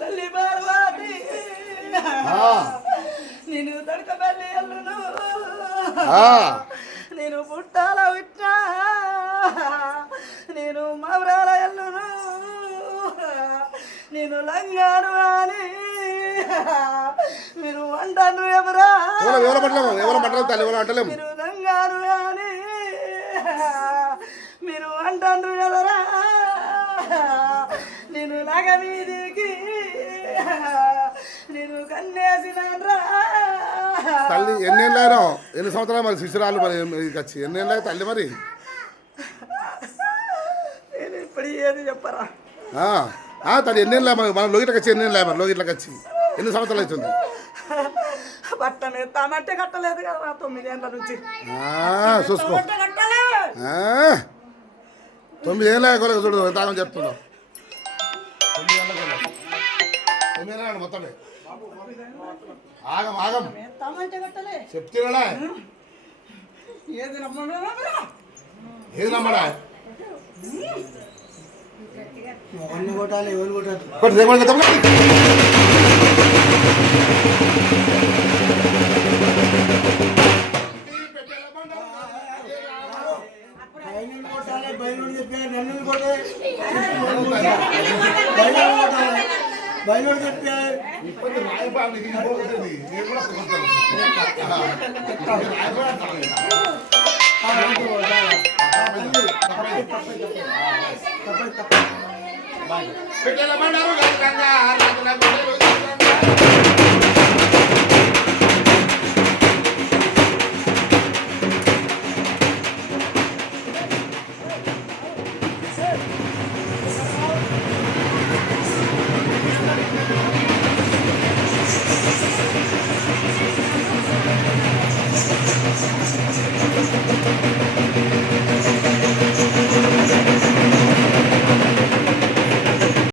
తల్లి పార్వతి నేను తడకబల్లి అల్లును నేను పుట్టాల విట్టా నేను మవరాల ఎల్లును నేను లంగాను అని మీరు అంటాను ఎవరా మీరు లంగాను అని మీరు అంటాను ఎవరా నేను నగమీదికి నేను కన్నేసినాన్రా తల్లి ఎన్నేళ్ళారో ఎన్ని సంవత్సరాలు మరి శిశురాలు మరి వచ్చి ఎన్నేళ్ళ తల్లి మరి నేను ఇప్పుడు ఏది చెప్పరా తల్లి ఎన్నేళ్ళ మరి మన లోగిట్లకి వచ్చి ఎన్నేళ్ళ మరి లోగిట్లకి వచ్చి ఎన్ని సంవత్సరాలు అవుతుంది బట్టనే తమట్టే కట్టలేదు కదా 9 ఏళ్ళ నుంచి చూసుకో 9 ఏళ్ళ కొరకు చూడు తాగని చెప్తున్నావు 9 ఏళ్ళ మొత్తమే ఆగం ఆగం చెప్తున్నా ఏది నమ్మడా కొట్టాలి ఎవరు కొట్టాలి బయలుడు చెప్పారు నన్ను కొట్టే బయలుడు చెప్పారు